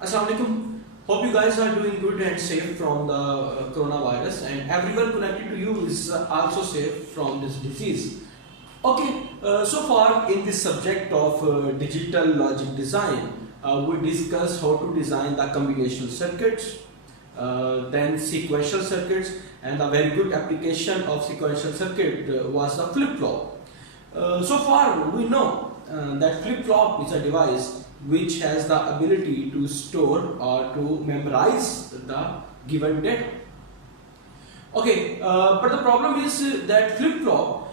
Assalamualaikum. Hope you guys are doing good and safe from the coronavirus, and everyone connected to you is also safe from this disease. Okay, so far in this subject of digital logic design, we discussed how to design the combinational circuits, then sequential circuits, and a very good application of sequential circuit was the flip-flop. So far we know that flip-flop is a device which has the ability to store or to memorize the given data. Okay, but the problem is that flip-flop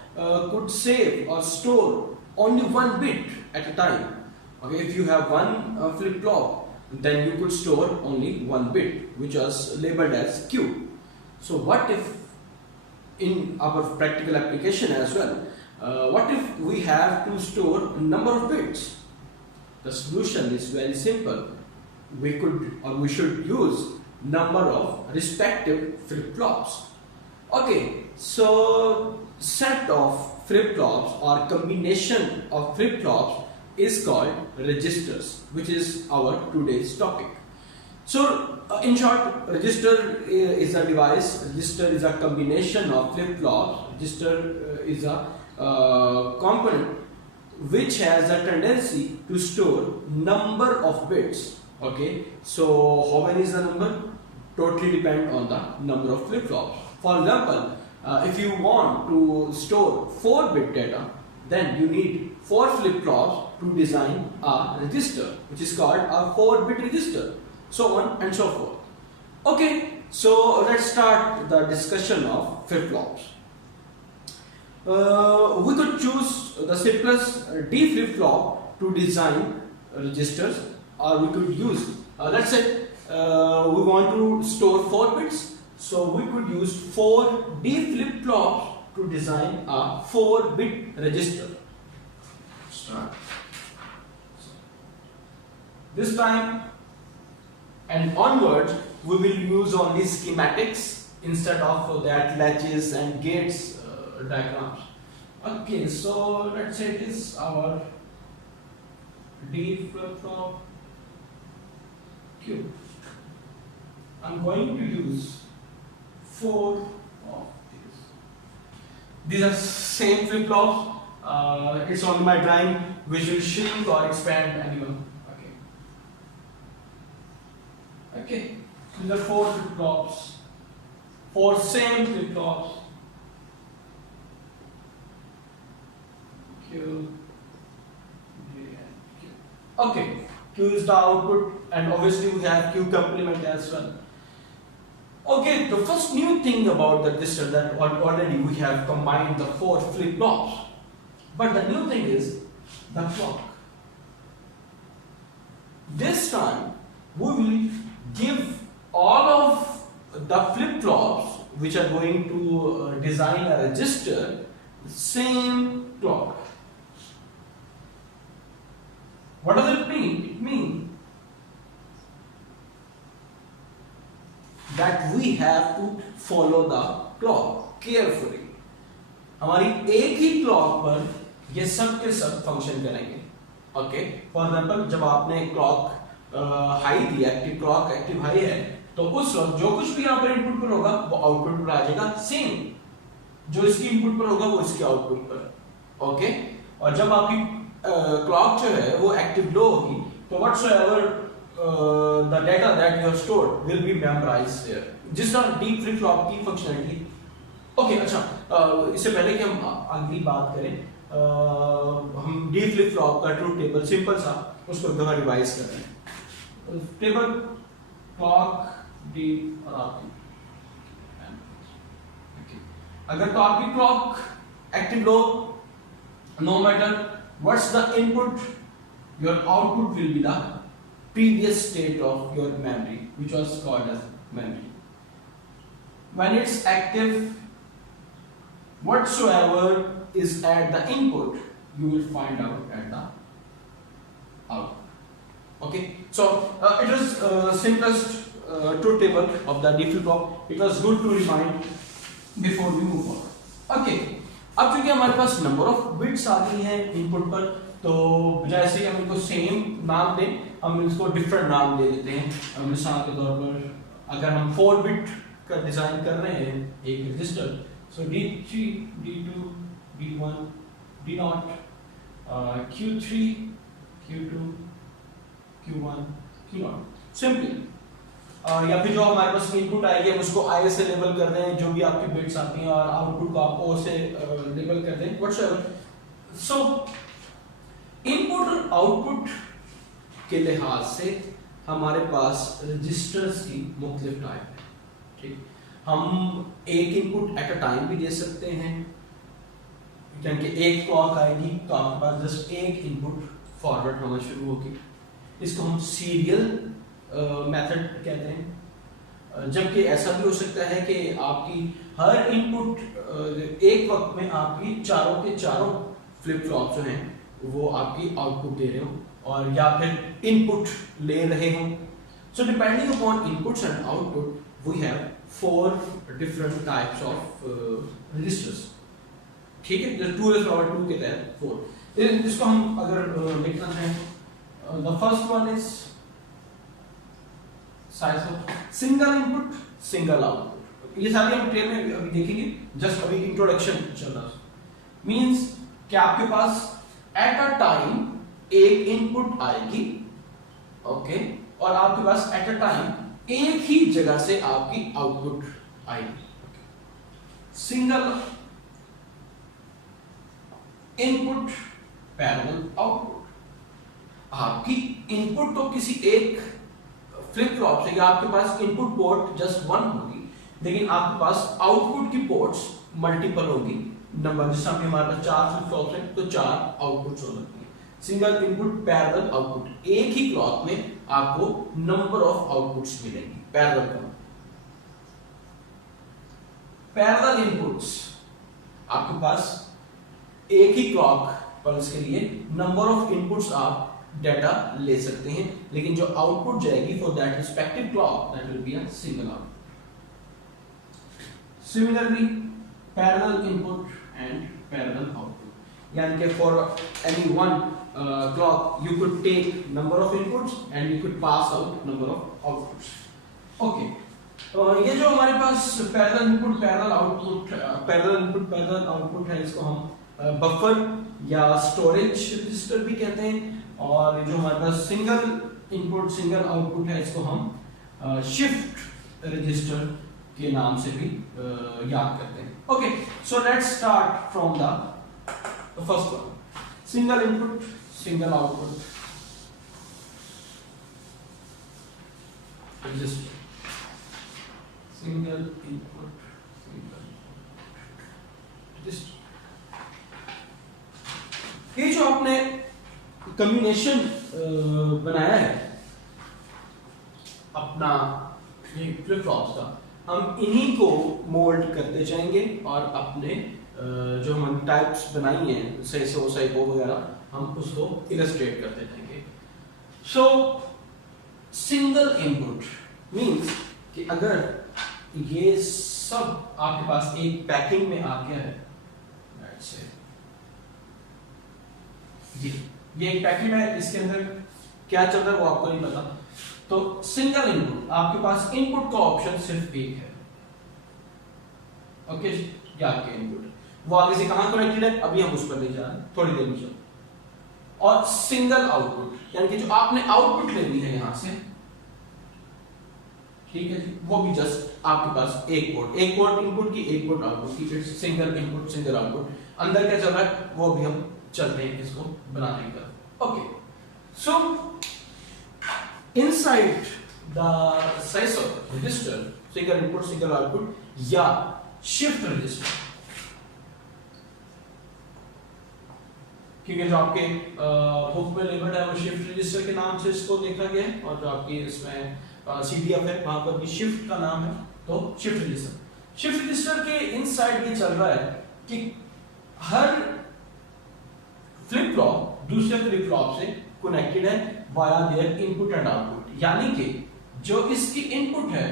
could save or store only one bit at a time. Okay, if you have one flip-flop, then you could store only one bit, which was labeled as Q. So what if in our practical application as well, what if we have to store a number of bits? The solution is very simple. We could or we should use number of respective flip-flops. Okay, so set of flip-flops or combination of flip-flops is called registers, which is our today's topic. So in short, register is a device, register is a combination of flip-flops, register is a component which has a tendency to store number of bits. Okay, so how many is the number? Totally depend on the number of flip-flops. For example, if you want to store 4-bit data, then you need 4 flip-flops to design a register, which is called a 4-bit register, so on and so forth. Okay, so let's start the discussion of flip-flops. We could choose the simplest D flip-flop to design registers, or we could use, let's say we want to store 4 bits, so we could use 4 D flip-flops to design a 4-bit register. Start. This time and onwards, we will use only schematics instead of that latches and gates diagrams. Okay, so let's say it is our D flip-flop Q. I'm going to use 4 of these. These are same flip-flops. It's on my drawing, which will shrink or expand animal. Okay, so these are 4 flip-flops, 4 same flip-flops. Q, J, and Q. Okay, Q is the output, and obviously we have Q complement as well. Okay, the first new thing about the register that already we have combined the 4 flip-flops, but the new thing is the clock. This time we will give all of the flip-flops which are going to design a register the same clock. What does it mean? It means that we have to follow the clock carefully. हमारी एक ही clock पर ये सब के सब function करेंगे. Okay, for example जब आपने क्लॉक हाई दी, एक्टिव क्लॉक एक्टिव हाई है, तो उस वक्त जो कुछ भी यहाँ पर इनपुट पर होगा वो आउटपुट पर आ जाएगा सेम. जो इसकी इनपुट पर होगा वो इसके आउटपुट पर. ओके, और जब आपकी क्लॉक जो है वो एक्टिव लो होगी, तो whatsoever the data that you have stored will be memorised there. जिस तरह डी फ्लिप फ्लॉप की फंक्शनैलिटी. ओके, अच्छा, इससे पहले कि हम अगली बात करें, हम डी फ्लिप फ्लॉप का ट्रूथ टेबल सिंपल सा उसको दोबारा रिवाइज कर रहे हैं. टेबल क्लॉक डी और आपकी, अगर तो आपकी clock active low, no matter what's the input, your output will be the previous state of your memory, which was called as memory. When it's active, whatsoever is at the input, you will find out at the output. Okay, so it was simplest truth table of the D flip-flop. It was good to remind before we move on. Okay, अब चूंकि हमारे पास number of bits आ गई हैं input पर, तो जैसे हम इनको सेम नाम दें, हम इसको डिफरेंट नाम दे देते हैं। मिसाल के तौर पर अगर हम 4 बिट का डिजाइन कर रहे हैं एक रजिस्टर, सो D3, D2, D1, D0, Q3, Q2, Q1, Q0, simple. या फिर जो हमारे पास इनपुट आएगी हम उसको I से लेबल कर दें, जो भी आपकी बिट्स आती हैं, और आउटपुट को आप O से लेबल कर दें, व्हाटएवर। सो इनपुट और आउटपुट के लिहाज से हमारे पास रजिस्टर्स की मुख्तलिफ टाइप है, ठीक। हम एक इनपुट एट अ टाइम भी दे सकते हैं, यानी कि एक क्लॉक आएगी तो आपके पास जस्ट एक इनपुट फॉरवर्ड होना शुरू होगी, इसको हम सीरियल मेथड कहते हैं। जबकि ऐसा भी हो सकता है कि आपकी हर इनपुट एक वक्त में आपकी चारों के चारों फ्लिप फ्लॉप जो हैं वो आपकी आउटपुट दे रहे हो, और या फिर इनपुट ले रहे हो। So depending upon inputs and output we have 4 different types of registers, ठीक है। 2^2 के तहत 4। इसको हम अगर लिखना चाहें, the first one is single input single output. ये सारी हम डिटेल में अभी देखेंगे, जस्ट अभी इंट्रोडक्शन चल रहा है। मींस कि आपके पास एट अ टाइम एक इनपुट आएगी, ओके, और आपके पास एट अ टाइम एक ही जगह से आपकी आउटपुट आएगी। सिंगल इनपुट पैरेलल आउटपुट, आपकी इनपुट तो किसी एक फ्लिप फ्लॉप से, या आपके पास इनपुट पोर्ट जस्ट 1 होगी, लेकिन आपके पास आउटपुट की पोर्ट्स मल्टीपल होगी, नंबर जिस समय हमारे पास 4 फ्लिप फ्लॉप है तो 4 आउटपुट्स हो सकती है। सिंगल इनपुट पैरेलल आउटपुट, एक ही क्लॉक में आपको नंबर ऑफ आउटपुट्स मिलेंगी पैरेलल में। पैरेलल इनपुट्स, आपके पास एक ही क्लॉक पल्स के लिए नंबर ऑफ इनपुट्स आप डाटा ले सकते हैं, लेकिन जो आउटपुट जाएगी for that respective clock that will be a single output. Similarly parallel input and parallel output, यानी कि for any one clock you could take number of inputs and you could pass out number of outputs, okay। ये जो हमारे पास parallel input parallel output, parallel input parallel output है, इसको हम buffer या स्टोरेज रजिस्टर भी कहते हैं, और जो हमारे पास सिंगल इनपुट सिंगल आउटपुट है इसको हम शिफ्ट रजिस्टर के नाम से भी याद करते हैं, okay. So let's start from the first one, single input single output register. Single input single register, ये जो आपने कम्बिनेशन बनाया है अपना ये फ्लिप फ्लॉप्स का, हम इन्हीं को मोल्ड करते जाएंगे और अपने जो हम टाइप्स बनाई हैं सेसो साइको वगैरह, हम उसको इलस्ट्रेट करते जाएंगे। सो सिंगल इनपुट मींस कि अगर ये सब आपके पास एक पैकिंग में आ गया है, जी ये एक पैकेट है, इसके अंदर क्या चल रहा है वो आपको नहीं पता, तो सिंगल इनपुट आपके पास इनपुट का ऑप्शन सिर्फ एक है, ओके। ये आपके इनपुट वो आगे से कहां कनेक्टेड है अभी हम उस पर नहीं जा रहे, थोड़ी देर में चलो। और सिंगल आउटपुट यानी कि जो आपने आउटपुट लेनी है यहां से, ठीक है जी, वो भी जस्ट आपके पास एक पोर्ट इनपुट की, एक पोर्ट आउटपुट की, फिर सिंगल इनपुट सिंगल आउटपुट। अंदर क्या चल रहा है वो भी हम चलते हैं इसको बनाने की तरफ, ओके। सो इनसाइड द सेसो register single input single output या शिफ्ट रजिस्टर, क्योंकि जो आपके बुक में लेबल्ड है वो शिफ्ट रजिस्टर के नाम से इसको देखा गया है, और जो आपकी इसमें CDF है वहां पर भी शिफ्ट का नाम है, तो शिफ्ट रजिस्टर। शिफ्ट रजिस्टर के इनसाइड ये चल रहा है कि हर फ्लिप फ्लॉप दूसरे फ्लिप फ्लॉप से कनेक्टेड है via there input and output, यानी कि जो इसकी इनपुट है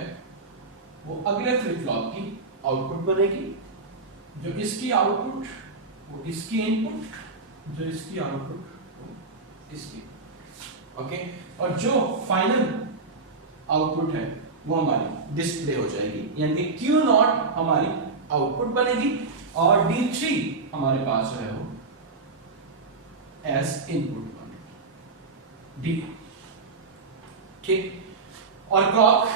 वो अगले फ्लिप फ्लॉप की आउटपुट बनेगी, जो इसकी आउटपुट वो इसकी इनपुट, जो इसकी आउटपुट वो इसकी, ओके। और जो फाइनल आउटपुट है वो हमारी डिस्प्ले हो जाएगी, यानी कि Q0 हमारी आउटपुट बनेगी और D3 हमारे पास जो है वो एज इनपुट बनेगी, D। ठीक, और क्लॉक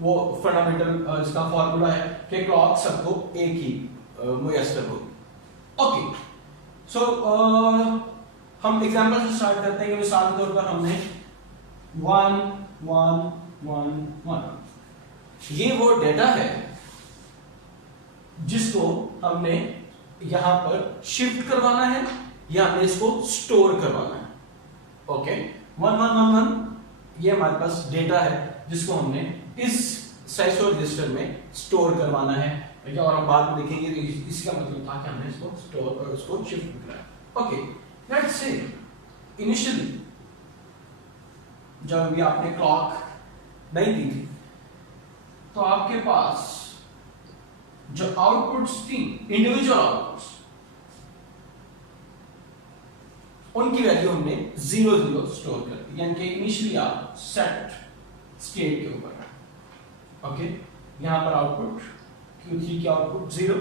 वो फंडामेंटल इसका फॉर्मूला है कि क्लॉक सबको एक ही मुयस्सर होगी। ओके, सो हम एग्जांपल से स्टार्ट करते हैं कि मिसाल के तौर पर हमने 1 1 1 1 ये वो डेटा है जिसको हमने यहां पर शिफ्ट करवाना है या हमने इसको स्टोर करवाना है। ओके, 1 1 1 1 ये हमारे पास डेटा है जिसको हमने इस साइसो रजिस्टर में स्टोर करवाना है, और हम बाद में देखेंगे कि इसका मतलब था कि हमने इसको स्टोर और उसको शिफ्ट कराया। ओके, लेट्स से इनिशियली जब भी आपने क्लॉक नहीं दी थी तो आपके पास जो आउटपुट्स थी, इंडिविजुअल आउटपुट्स, उनकी वैल्यू हमने 0 0 स्टोर कर दी, यानी कि इनिशियली आप सेट स्टेट के ऊपर। ओके, यहां पर आउटपुट Q3 की आउटपुट 0,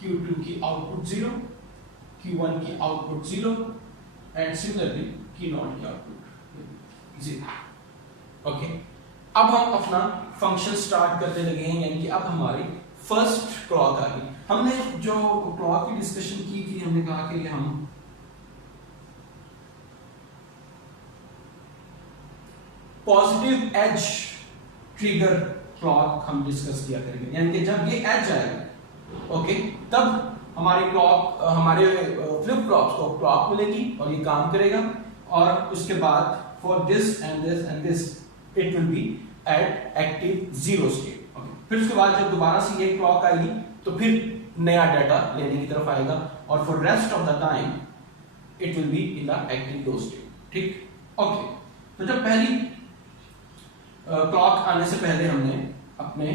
Q2 की आउटपुट 0, Q1 की आउटपुट 0 एंड सिमिलरली Q0 की आउटपुट 0। ओके, अब हम अपना फंक्शन स्टार्ट करने लगे हैं, यानी कि अब हमारी फर्स्ट क्लॉक आ गई। हमने जो क्लॉक की डिस्कशन की थी, हमने कहा कि हम पॉजिटिव एज ट्रिगर क्लॉक हम डिस्कस किया करेंगे, यानी कि जब ये एज आएगा ओके तब हमारी क्लॉक हमारे फ्लिप फ्लॉप्स को क्लॉक मिलेगी और ये काम करेगा, और उसके बाद for this and this and this it will be at active 0 state. Okay, फिर उसके बाद जब दोबारा से ये क्लॉक आएगी तो फिर नया डाटा लेने की तरफ आएगा, और for rest of the time it will be in the active 2 state. ठीक, ओके, तो जब पहली क्लॉक आने से पहले हमने अपने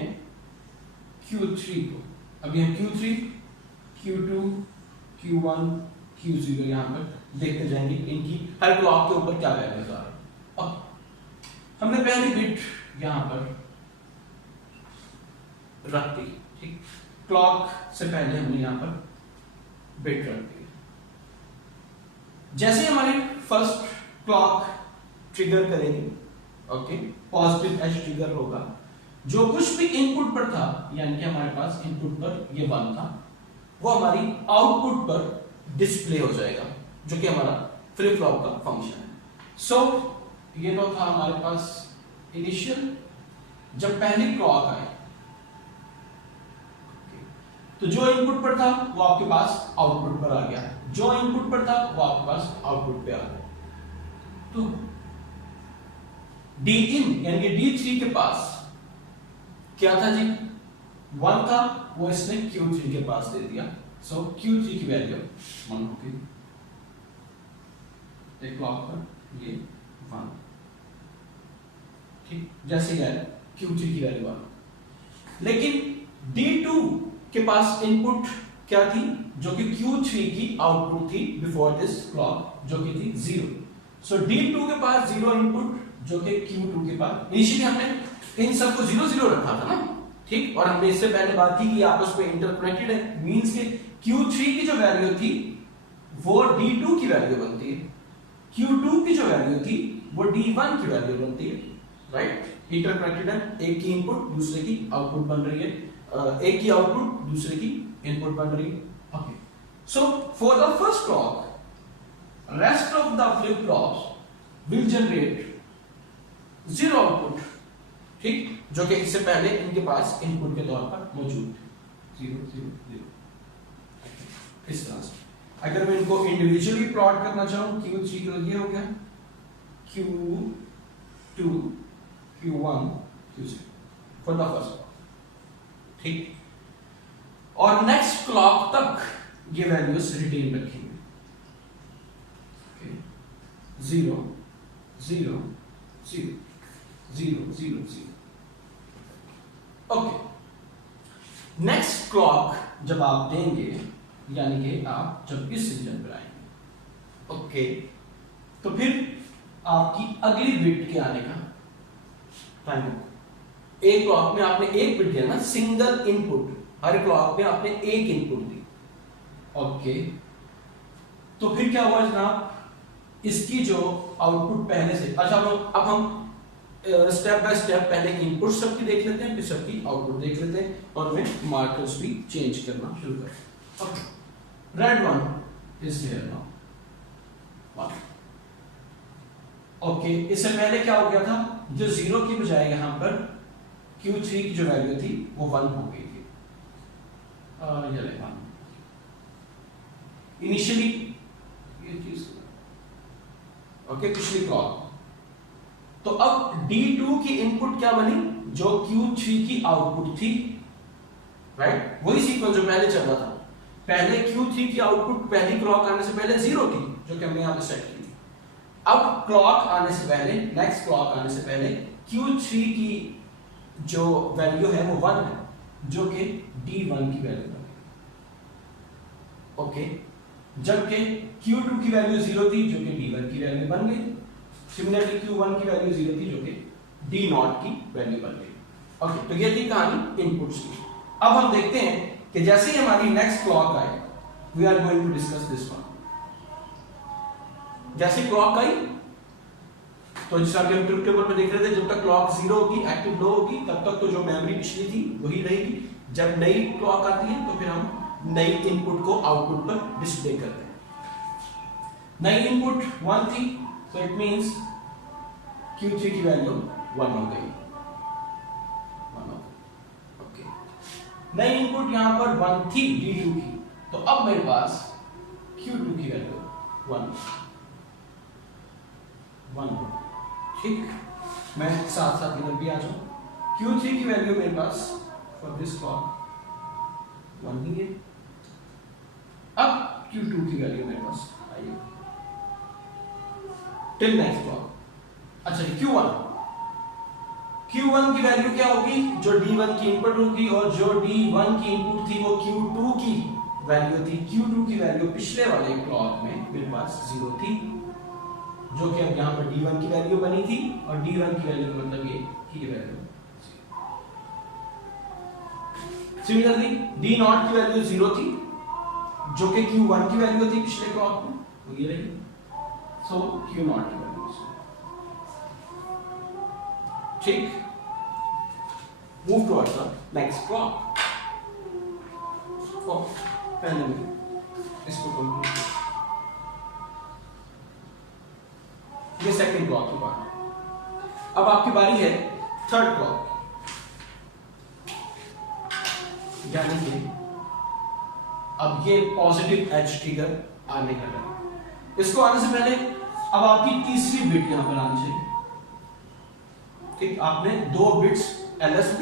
Q3 को, अभी हम Q3 Q2 Q1 Q0 यहां पर देखते जाएंगे इनकी हर क्लॉक के ऊपर क्या वैल्यूज आ रहा है। अब हमने पहली बिट यहां पर रख दी। ठीक, क्लॉक से पहले हमने यहां पर बिट रख दी। जैसे हमारी फर्स्ट क्लॉक ट्रिगर करेगी, ओके, पॉजिटिव एज ट्रिगर होगा, जो कुछ भी इनपुट पर था, यानी कि हमारे पास इनपुट पर ये 1 था, वो हमारी आउटपुट पर डिस्प्ले हो जाएगा, जो कि हमारा फ्लिप फ्लॉप का फंक्शन है। सो ये तो था हमारे पास इनिशियल, जब पहली क्लॉक आई तो जो इनपुट पर था वो आपके पास आउटपुट पर आ गया, जो इनपुट पर था वो आपके पास आउटपुट पे आ गया। तो डी इन यानी कि D3 के पास क्या था जी, 1 था, वो इसने Q3 के पास दे दिया। सो Q3 की वैल्यू 1 हो गई, एक क्लॉक पर ये 1। ठीक, जैसे गया Q3 की वैल्यू 1, लेकिन D2 के पास इनपुट क्या थी, जो कि Q3 की आउटपुट थी बिफोर दिस क्लॉक, जो कि थी 0। सो D2 के पास 0 इनपुट, जो कि Q2 के पास, इनिशियली हमने इन सबको 0 0 रखा था ना। ठीक, और हमने इससे पहले बात की कि आपस में इंटरकनेक्टेड है, मींस के Q3 की जो वैल्यू थी वो D2 की वैल्यू बनती है, Q2 की जो वैल्यू थी वो D1 की वैल्यू बनती है, राइट। इंटरकनेक्टेड है, एक की इनपुट दूसरे की आउटपुट बन रही है, एक की आउटपुट दूसरे की इनपुट बन रही है। Okay, so for the first clock rest of the flip flops will generate 0 output. ठीक, जो कि इससे पहले इनके पास इनपुट के तौर पर मौजूद थे 0 0 0। इस तरह से अगर मैं इनको इंडिविजुअली प्लॉट करना चाहूं, Q3 तो ये हो गया, Q2 Q1 Q0 for the first. ठीक, और नेक्स्ट क्लॉक तक ये वैल्यूज रिटेन रखेंगे, 0 0 0 0 0 0। ओके, नेक्स्ट क्लॉक जब आप देंगे, यानी कि आप जब इस रीजन पर आएंगे, ओके, तो फिर आपकी अगली बिट के आने का टाइम होगा। एक क्लॉक में आपने एक बिट दिया ना, सिंगल इनपुट, हर क्लॉक में आपने एक इनपुट दी। ओके, तो फिर क्या हुआ जनाब, इसकी जो आउटपुट पहले से, अच्छा अब हम स्टेप बाय स्टेप पहले इनपुट सबकी देख लेते हैं, फिर सबकी आउटपुट देख लेते हैं, और मैं मार्कर्स भी चेंज करना शुरू करें। Okay, red one is here now 1। Okay, इससे पहले क्या हो गया था, जो जीरो की बजाय यहां पर Q3 की जो वैल्यू थी वो 1 हो गई थी। इनिशियली ये चीज, ओके, पिछली क्लॉक। तो अब D2 की इनपुट क्या बनी, जो Q3 की आउटपुट थी, राइट, वही सीक्वेंस जो पहले चल रहा था। पहले Q3 की आउटपुट पहली क्लॉक आने से पहले 0 थी, जो कि हमने यहां पे सेट की थी। अब क्लॉक आने से पहले, नेक्स्ट क्लॉक आने से पहले Q3 की जो वैल्यू है वो 1 है, जो कि D1 की वैल्यू बन गई। ओके, जबकि Q2 की वैल्यू 0 थी, जो कि D1 की वैल्यू बन गई। सिमिलरली Q1 की वैल्यू 0 थी, जो कि D0 की वैल्यू बन गई। ओके, तो ये थी कहानी इनपुट्स की। अब हम देखते हैं कि जैसे ही हमारी नेक्स्ट क्लॉक आए, we are going to discuss this one. जैसे क्लॉक आई, तो जैसा कि हम ट्रुथ टेबल पे देख रहे थे, जब तक क्लॉक 0 होगी, एक्टिव लो होगी, तब तक तो जो मेमोरी पिछली थी वही रहेगी। जब नई क्लॉक आती है तो फिर हम नई इनपुट को आउटपुट पर डिस्प्ले करते हैं। नई इनपुट 1 थी, so it means Q3 की वैल्यू 1 हो गई, 1 हो गई। ओके, नई इनपुट यहां पर 1 थी D2 की, तो अब मेरे पास Q2 की वैल्यू 1 हो। ठीक, मैं साथ साथ इधर भी आ जाऊं। Q3 की वैल्यू मेरे पास फॉर दिस क्लॉक 1 ही है। अब Q2 की वैल्यू मेरे पास आई है टिल नेक्स्ट क्लॉक। अच्छा, Q1 की वैल्यू क्या होगी, जो D1 की इनपुट होगी, और जो D1 की इनपुट थी वो Q2 की वैल्यू थी। Q2 की वैल्यू पिछले वाले क्लॉक में मेरे पास 0 थी, जो कि अब यहां पर D1 की वैल्यू बनी थी, और D1 की वैल्यू मतलब ये की वैल्यू। सिमिलरली D0 की वैल्यू 0 थी, जो कि Q1 की वैल्यू थी पिछले क्लॉक में, वो ये रही। सो Q0 की वैल्यू, ठीक। Move towards the next clock. पहले मैं इसको कंप्लीट कर, ये सेकंड क्लॉक की बात। अब आपकी बारी है थर्ड क्लॉक, यानी कि अब ये पॉजिटिव एज ट्रिगर आने का है। इसको आने से पहले अब आपकी तीसरी बिट यहां पर आनी चाहिए। ठीक, आपने 2 बिट्स LSB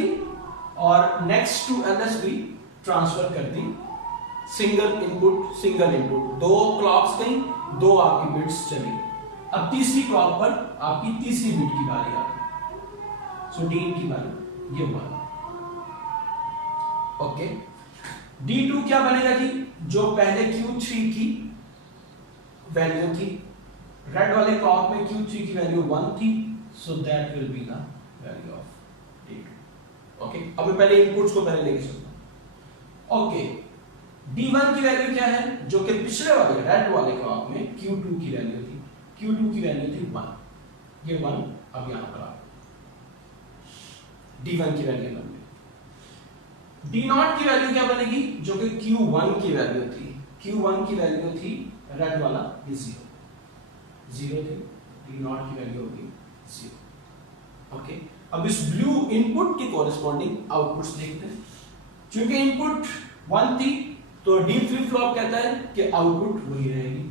और नेक्स्ट टू LSB ट्रांसफर कर दी। Single input single input, 2 clocks गई, 2 आपकी बिट्स चली। अब तीसरी क्लॉक पर आपकी तीसरी बिट की बारी आ गई। सो D की बारी ये हुआ। ओके, D2 क्या बनेगा जी, जो पहले Q3 की वैल्यू थी, रेड वाले क्लॉक में Q3 की वैल्यू 1 थी, so that will be the value of D2। Okay, अब मैं पहले इनपुट्स को पहले लेके चलता हूं। ओके, D1 की वैल्यू क्या है, जो कि पिछले वाले रेड वाले क्लॉक में Q2 की वैल्यू थी। Q2 की वैल्यू थी 1, ये 1 अब यहां पर आ D1 की वैल्यू बन गई। D0 की वैल्यू क्या बनेगी, जो कि Q1 की वैल्यू थी। Q1 की वैल्यू थी रेड वाला 0 थी, D0 की वैल्यू होगी 0। ओके, अब इस ब्लू इनपुट के कॉरेस्पॉन्डिंग आउटपुट्स देखते हैं। चूंकि इनपुट 1 थी, तो D फ्लिप फ्लॉप कहता है कि आउटपुट वही रहेगी।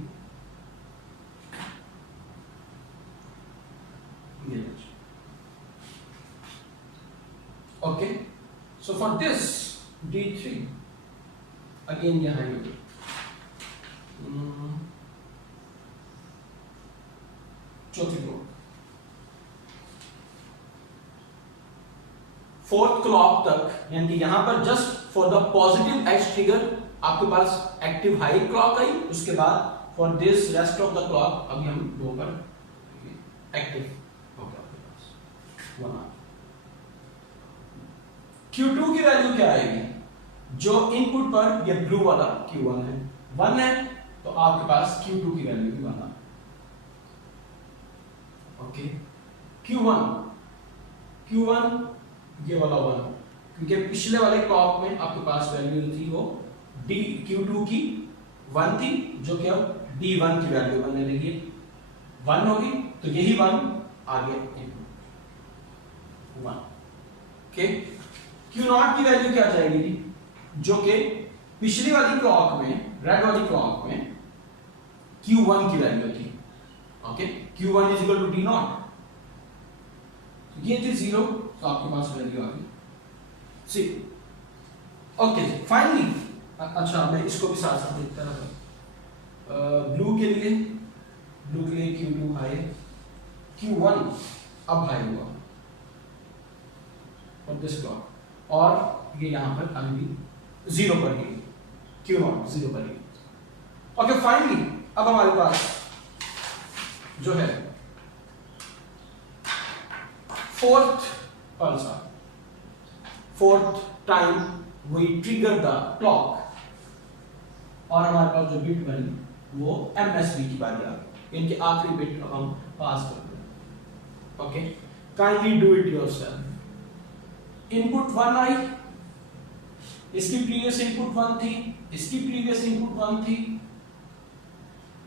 Okay, so for this D3 again यहाँ ये चौथी रो, फोर्थ क्लॉक तक, यानी कि यहां पर just for the positive edge trigger आपके पास एक्टिव हाई क्लॉक आई। उसके बाद for this rest of the clock अभी हम लो पर एक्टिव हो गया आपके पास 1 आ। Q2 की वैल्यू क्या आएगी? जो इनपुट पर ये ब्लू वाला Q1 है 1 है, तो आपके पास Q2 की वैल्यू भी 1 आ। ओके, Q1 ये वाला 1, क्योंकि पिछले वाले क्लॉक में आपके पास वैल्यू थी वो Q2 की 1 थी, जो कि अब D1 की वैल्यू बनने लगी है 1 होगी, तो यही 1 आगे इनपुट 1। ओके, Q0 की वैल्यू क्या जाएगी? जो कि पिछली वाली क्लॉक में, रेड वाली क्लॉक में Q1 की वैल्यू थी। Okay, Q1 is equal to D0, ये थी 0, तो आपके पास वैल्यू आ गई सी। ओके, फाइनली अच्छा मैं इसको भी साथ साथ देखता रहूं। ब्लू के लिए Q2 हाई, Q1 अब हाई हुआ और दिस क्लॉक, और ये यहां पर अभी भी 0 पर गई, Q0 0 पर गई। ओके, फाइनली अब हमारे पास जो है fourth time we trigger the clock, और हमारे पास जो बिट बनी वो MSB की बारी आ गई, इनके आखिरी बिट हम पास कर रहे हैं। Okay, kindly do it yourself. Input 1 आई, इसकी प्रीवियस इनपुट 1 थी, इसकी प्रीवियस इनपुट 1 थी,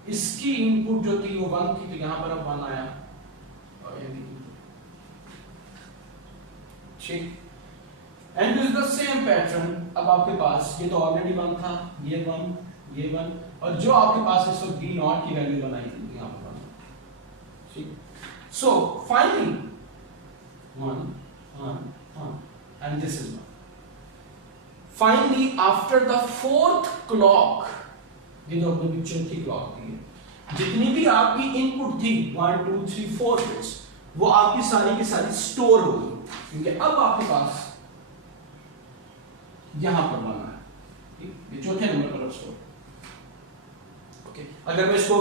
इसकी इनपुट जो थी वो 1 थी, तो यहां पर अब 1 आया, ठीक। And this the same pattern, अब आपके पास ये तो ऑलरेडी 1 था, ये 1, और जो आपके पास इस वक्त D0 की वैल्यू बनाई थी यहां पर 1, ठीक। So finally 1 and this is 1. Finally, after the 4th clock, ये जो अपनी चौथी क्लॉक थी, जितनी भी आपकी इनपुट थी 1 2 3 4 बिट्स, वो आपकी सारी की सारी स्टोर हो गई, क्योंकि अब आपके पास यहां पर बना है, ये चौथे नंबर पर स्टोर। ओके, अगर मैं इसको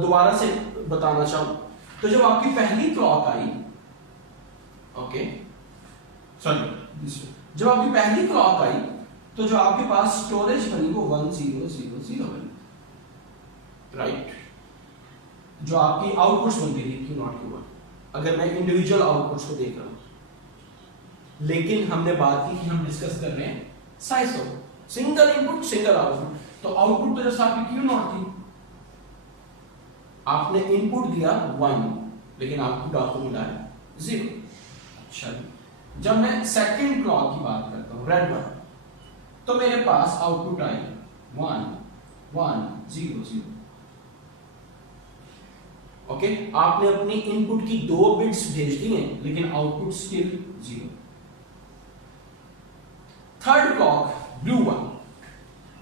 दोबारा से बताना चाहूं, तो जब आपकी पहली क्लॉक आई, ओके सॉरी, जब आपकी पहली क्लॉक आई, तो जो आपके पास स्टोरेज बनी वो 1 0 0 0 बनी, राइट। जो आपकी आउटपुट्स बनती थी Q0 Q1, अगर मैं इंडिविजुअल आउटपुट्स को देख रहा हूं, लेकिन हमने बात की कि हम डिस्कस कर रहे हैं size of single input single output, तो आउटपुट तो जैसा आपकी Q0 थी, आपने इनपुट दिया 1, लेकिन आउटपुट आपको मिला है 0। अच्छा, जब मैं सेकंड क्लॉक की बात करता हूं, रेड वन, तो मेरे पास आउटपुट आई 1 1 0 0। ओके, आपने अपनी इनपुट की 2 बिट्स भेज दी हैं, लेकिन output still 0। Third clock blue one,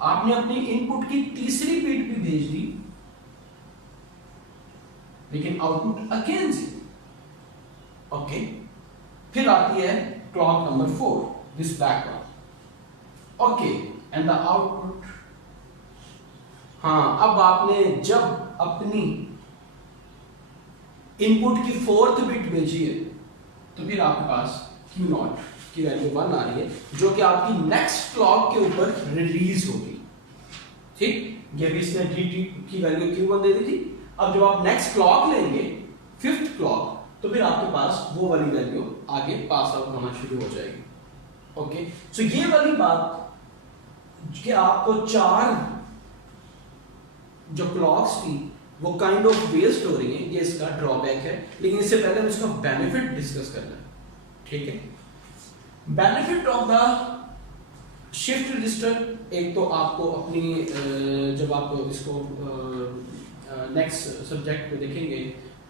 आपने अपनी इनपुट की तीसरी बिट भी भेज दी, लेकिन आउटपुट अगेन 0। ओके, फिर आती है clock number 4, this black one. Okay, and the output, हाँ, अब आपने जब अपनी इनपुट की 4th बिट भेजी है, तो फिर आपके पास Q0 की वैल्यू 1 आ रही है, जो कि आपकी नेक्स्ट क्लॉक के ऊपर रिलीज होगी, ठीक। ये भी इसने GT की वैल्यू Q1 दे दी थी। अब जब आप नेक्स्ट क्लॉक लेंगे 5th क्लॉक, तो फिर आपके पास वो वाली वैल्यू आगे पास आउट होना शुरू हो जाएगी। ओके, सो ये वाली बात कि आपको 4 जो क्लॉक्स थी वो काइंड ऑफ वेस्ट हो रही है, ये इसका ड्रॉबैक है, लेकिन इससे पहले हम इसका बेनिफिट डिस्कस करना है, ठीक है। Benefit of the shift register, एक तो आपको अपनी जब आप इसको नेक्स्ट सब्जेक्ट को देखेंगे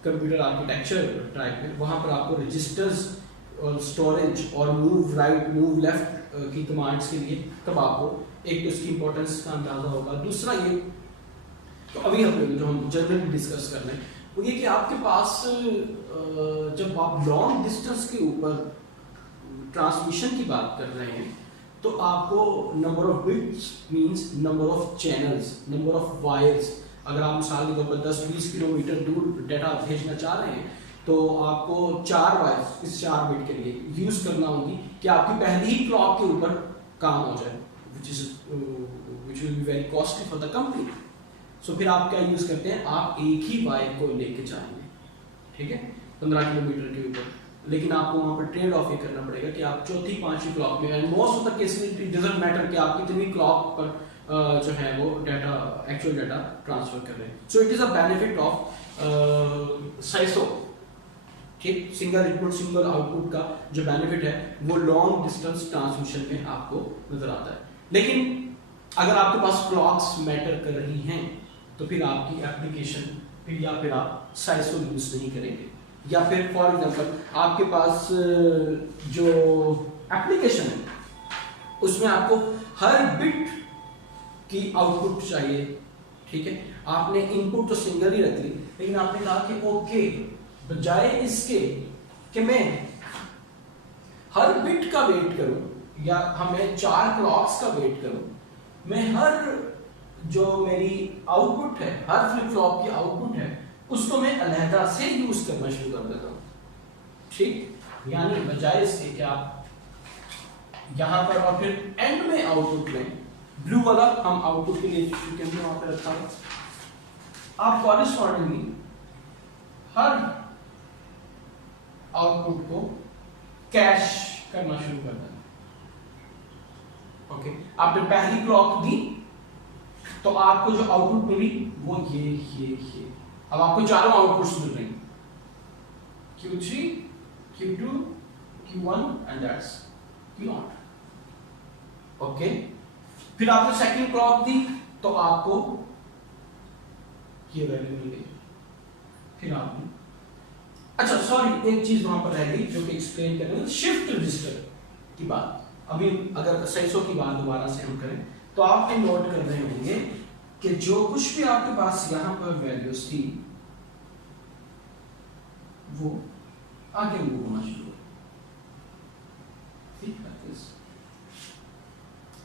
कंप्यूटर आर्किटेक्चर टाइप में, वहां पर आपको रजिस्टर्स और स्टोरेज और मूव राइट मूव लेफ्ट की कमांड्स के लिए तब आपको एक तो इसकी इंपॉर्टेंस का अंदाजा होगा। दूसरा ये, तो अभी हम जो हम जनरली डिस्कस कर रहे हैं वो ये कि आपके पास जब आप लॉन्ग डिस्टेंस के ऊपर ट्रांसमिशन की बात कर रहे हैं, तो आपको number of bits means number of channels, number of wires, अगर आप मिसाल के तौर पर 10-20 किलोमीटर दूर डाटा भेजना चाह रहे हैं तो आपको 4 वायर्स इस 4 बिट के लिए यूज करना होगी कि आपकी पहली ही क्लॉक के ऊपर काम हो जाए, which will be very costly for the company. So फिर आप क्या यूज करते हैं, आप एक ही वायर को लेके जाएंगे, ठीक है, 15 किलोमीटर के ऊपर, लेकिन आपको वहां पर ट्रेड ऑफ ये करना पड़ेगा कि आप चौथी पांचवी क्लॉक में, and most of the cases it doesn't matter कि आप कितनी क्लॉक पर जो है वो डाटा एक्चुअल डाटा ट्रांसफर कर रहे हैं। So it is a benefit of SISO, ठीक, सिंगल इनपुट सिंगल आउटपुट का जो बेनिफिट है वो लॉन्ग डिस्टेंस ट्रांसमिशन में आपको नजर आता है। लेकिन अगर आपके पास क्लॉक्स मैटर कर रही हैं तो फिर आपकी एप्लीकेशन फिर आप साइसो यूज नहीं करेंगे, या फिर फॉर एग्जांपल आपके पास जो एप्लीकेशन है उसमें आपको हर बिट की आउटपुट चाहिए, ठीक है, आपने इनपुट तो सिंगल ही रख ली, लेकिन आपने कहा कि ओके बजाय इसके कि मैं हर बिट का वेट करूं या हमें 4 क्लॉक्स का वेट करूं, मैं हर जो मेरी आउटपुट है, हर फ्लिप फ्लॉप की आउटपुट है, उसको मैं अलहदा से यूज करना शुरू कर देता हूं, ठीक, यानी बजाय इसके कि आप यहां पर और फिर एंड में आउटपुट में ब्लू वाला हम आउटपुट के लिए वहां पे रखा है, आप कॉरेस्पॉन्डिंगली हर आउटपुट को कैश करना शुरू कर देना। ओके, आपने पहली क्लॉक दी तो आपको जो आउटपुट मिली वो ये अब आपको चारों आउटपुट्स मिल रहे हैं, Q3, Q2, Q1 and that's Q0। Okay, फिर आपने सेकंड क्लॉक दी तो आपको ये वैल्यू मिल गई, फिर आपने अच्छा सॉरी एक चीज वहां पर रह गई जो कि एक्सप्लेन करेंगे, शिफ्ट रजिस्टर की बात। अभी अगर साइसो की बात दोबारा से हम करें तो आप ये नोट कर रहे होंगे कि जो कुछ भी आपके पास यहां पर वैल्यूज थी वो आगे मूव होना शुरू हो, ठीक है,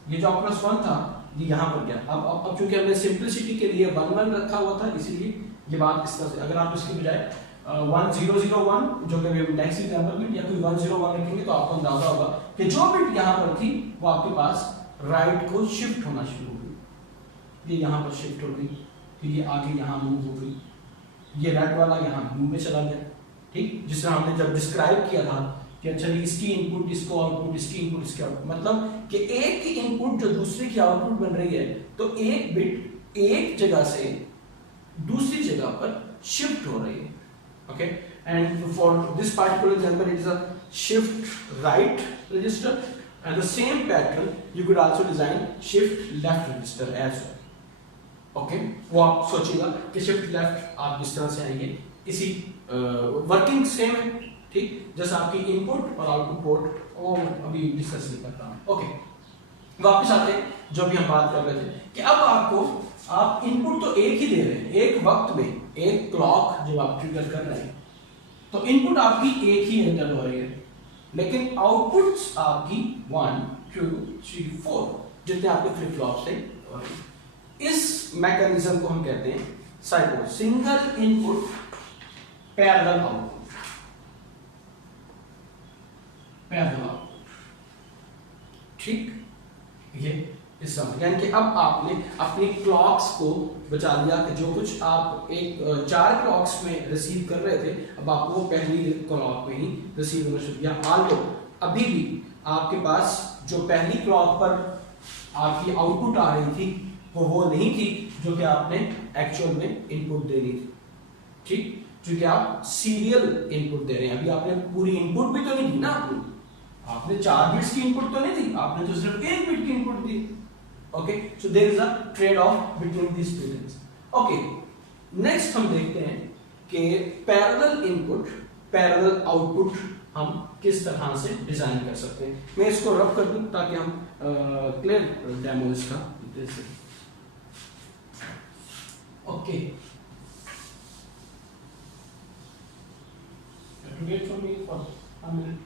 ये जो प्लस 1 था ये यहां पर गया। अब क्योंकि हमने सिंपलिसिटी के लिए 1 1 रखा हुआ था, इसीलिए ये बात इस तरह से, अगर आप इसके बजाय 1001 जो कि नेक्स्ट एग्जांपल में या कोई 101 रखेंगे तो आपको अंदाजा होगा कि जो बिट यहां पर थी वो आपके पास राइट को शिफ्ट होना शुरू हो गई, ये यहां पर शिफ्ट हो गई, फिर ये आगे यहां मूव हो गई, ये रेड वाला यहां ब्लू में चला गया, ठीक, जिसे हमने जब डिस्क्राइब किया था कि अच्छा इसकी इनपुट इसको आउटपुट, इसकी इनपुट इसके आउटपुट, मतलब कि एक की इनपुट जो दूसरे की आउटपुट बन रही है तो एक बिट एक जगह से दूसरी जगह पर शिफ्ट हो रही है। Okay, and for this particular example it is a shift right register, and the same pattern you could also design shift left register as well. Okay, वो आप सोचिएगा कि shift left आप जिस तरह से आएंगे इसी वर्किंग सेम है, ठीक, जैसा आपकी इनपुट और आउटपुट पोर्ट वो अभी डिस्कस नहीं कर रहा हूं। ओके, वापस आते हैं जो भी हम बात कर रहे थे कि अब आप इनपुट तो एक ही दे रहे हैं, एक वक्त में एक क्लॉक जब आप ट्रिगर कर रहे हैं तो इनपुट आपकी एक ही एंटर हो रही है, लेकिन आउटपुट्स आपकी 1 2 3 4 जितने आपके फ्लिप फ्लॉप से हो रही है। इस मैकेनिज्म को हम कहते हैं psycho, single input parallel output, parallel output, ठीक, ये इस समय यानी कि अब आपने अपनी क्लॉक्स को बचा लिया कि जो कुछ आप एक 4 क्लॉक्स में रिसीव कर रहे थे अब आप वो पहली क्लॉक में ही रिसीव करना शुरू किया। हालांकि अभी भी आपके पास जो पहली क्लॉक पर आपकी आउटपुट आ रही थी वो नहीं थी जो कि आपने एक्चुअल में इनपुट देनी थी, ठीक, क्योंकि आप सीरियल इनपुट दे रहे हैं, अभी आपने पूरी इनपुट भी तो नहीं दी ना, आपने 4 बिट्स की इनपुट तो नहीं दी, आपने तो सिर्फ 1 बिट की input the. Okay, so there is a trade-off between these two things. Okay, next हम देखते हैं कि पैरेलल इनपुट पैरेलल आउटपुट हम किस तरह से डिजाइन कर सकते हैं। मैं इसको रब कर दूं ताकि हम क्लियर डेमो इसका दे सकें। Okay, wait for me for a minute.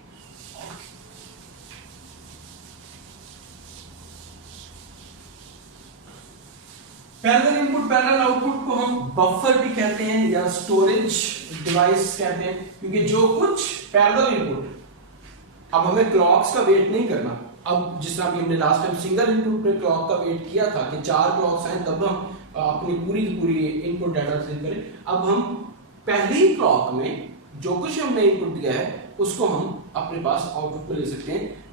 Parallel input parallel output को हम बफर भी कहते हैं या स्टोरेज डिवाइस कहते हैं, क्योंकि जो कुछ पैरेलल इनपुट, अब हमें क्लॉक्स का वेट नहीं करना। अब जिस तरह हमने लास्ट टाइम सिंगल इनपुट पे क्लॉक का वेट किया था कि 4 क्लॉक्स आए तब हम अपनी पूरी की पूरी इनपुट डाटा रिसीव करें, अब हम पहली क्लॉक में जो कुछ हमने इनपुट दिया है उसको हम अपने पास आउटपुट पे ले सकते हैं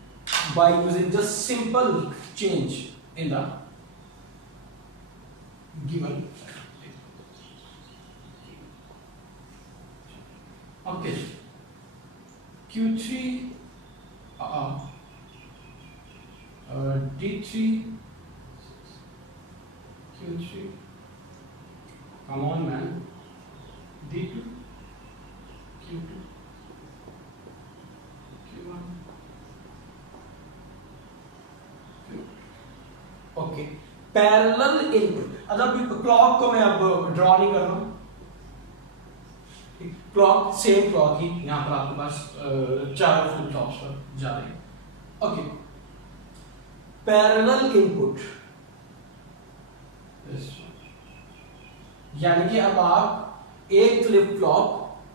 by using just simple change in the given. Okay, Q3 D3 Q3, come on man, D2 Q2 Q1 okay, parallel input. अगर क्लॉक को मैं अब ड्रॉ नहीं कर रहा हूं, क्लॉक सेम क्लॉक ही यहां पर आपके पास 4 फ्लिप फ्लॉप्स पर जा रही है। ओके, पैरेलल इनपुट यानी कि अब आप एक फ्लिप फ्लॉप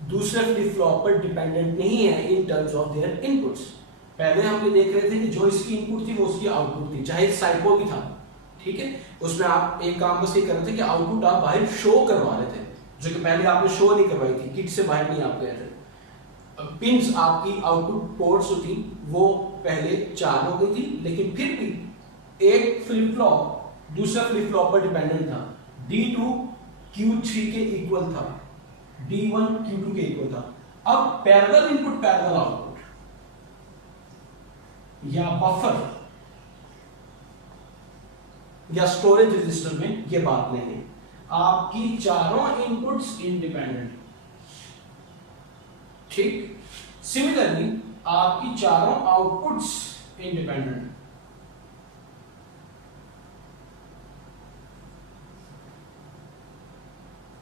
दूसरे फ्लिप फ्लॉप पर डिपेंडेंट नहीं है in terms of their inputs. पहले हम ये देख रहे थे कि जो इसकी इनपुट थी वो उसकी आउटपुट थी, चाहे साइको भी था, ठीक है। उसमें आप एक काम बस ये कर रहे थे कि आउटपुट आप बाहर शो करवा रहे थे, जो कि पहले आपने शो नहीं करवाई थी, किट से बाहर नहीं आप गए थे। पिंस आपकी आउटपुट पोर्ट्स थी वो पहले 4 हो गई थी, लेकिन फिर भी एक फ्लिप फ्लॉप दूसरा फ्लिप फ्लॉप पर डिपेंडेंट था। D2 Q3 के इक्वल था, D1 Q2 के इक्वल था। अब पैरेलल इनपुट पैरेलल आउटपुट या बफर या स्टोरेज रजिस्टर में ये बात नहीं है। आपकी चारों इनपुट्स इंडिपेंडेंट, ठीक। सिमिलरली आपकी चारों आउटपुट्स इंडिपेंडेंट।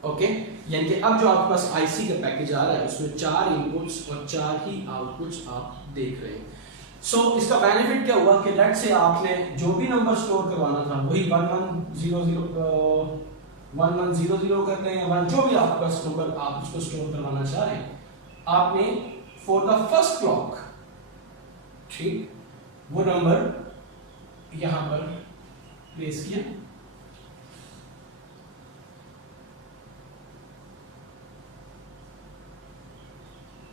ओके, यानी कि अब जो आपके पास आईसी का पैकेज आ रहा है उसमें 4 इनपुट्स और 4 ही आउटपुट्स आप देख रहे हैं। सो इसका बेनिफिट क्या हुआ कि लेट से आपने जो भी नंबर स्टोर करवाना था वही 1100 कर लें या जो भी आपके पास नंबर आप उसको स्टोर करवाना चाह रहे हैं, आपने फॉर द फर्स्ट क्लॉक, ठीक, वो नंबर यहां पर प्लेस किया।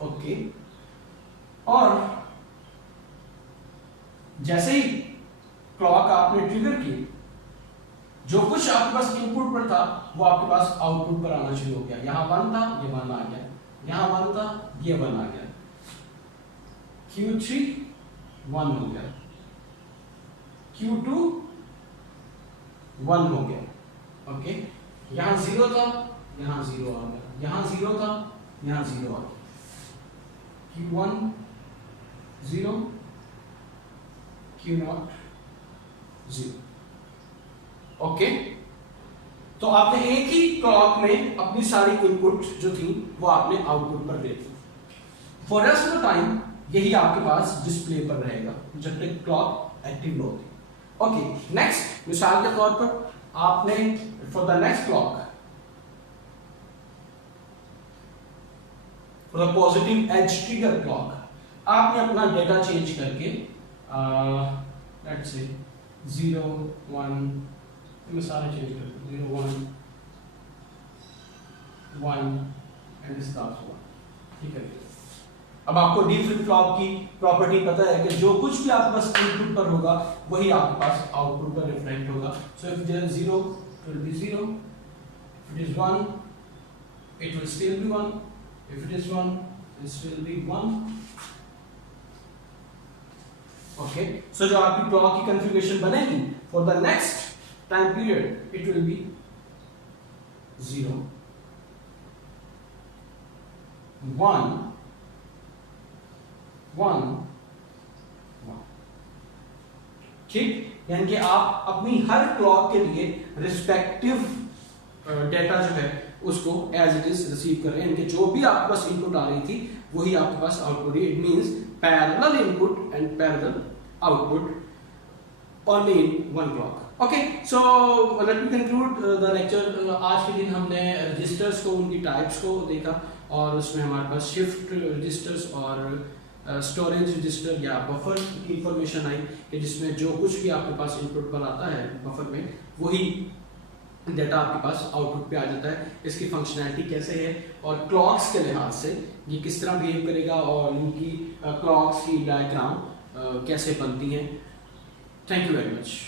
ओके, और जैसे ही क्लॉक आपने ट्रिगर की, जो कुछ आपके पास इनपुट पर था वो आपके पास आउटपुट पर आना शुरू हो गया। यहां 1 था, ये 1 आ गया, यहां 1 था, ये 1 आ गया, Q3 1 हो गया, Q2 1 हो गया। ओके, यहां 0 था, यहां 0 आ गया, यहां 0 था, यहां 0 आ गया, Q1 0, Q0 0। ओके, तो आपने एक ही क्लॉक में अपनी सारी इनपुट जो थी वो आपने आउटपुट पर दे दी। For rest of the time यही आपके पास डिस्प्ले पर रहेगा जब तक क्लॉक एक्टिव न होती। ओके, नेक्स्ट मिसाल के तौर पर आपने for the next clock, for the positive edge trigger clock, आपने अपना डेटा चेंज करके लेट्स से 0 1, मैं सारे चेंज कर दूं, 0 1 1 एंड स्टार्ट 1, ठीक है। अब आपको डी फ्लिप फ्लॉप की प्रॉपर्टी पता है कि जो कुछ भी आपके पास इनपुट पर होगा वही आपके पास आउटपुट पर रिफ्लेक्ट होगा। So if there is 0 it will be 0, if it is 1 it will still be 1, if it is 1 it will still be 1। Okay, सो जो आपकी क्लॉक की कॉन्फ़िगरेशन बनेगी for the next time period it will B 0 1 1 1, ठीक। यानी कि आप अपनी हर clock के लिए रिस्पेक्टिव डेटा जो है उसको एज इट इज रिसीव कर रहे हैं। जो भी आपके पास इनपुट आ रही थी वही आपके पास आउटपुट है। It means parallel input and parallel output only in one clock. Okay so let me conclude the lecture. आज के दिन हमने रजिस्टर्स को, उनकी टाइप्स को देखा, और उसमें हमारे पास शिफ्ट रजिस्टर्स और स्टोरेज रजिस्टर या बफर की इंफॉर्मेशन आई कि जिसमें जो कुछ भी आपके पास इनपुट पर आता है बफर में, वही डेटा आपके पास आउटपुट पे आ जाता है। इसकी फंक्शनैलिटी कैसे है और क्लॉक्स के लिहाज से ये किस तरह बिहेव करेगा और इनकी क्लॉक्स की डायग्राम कैसे बनती हैं। Thank you very much.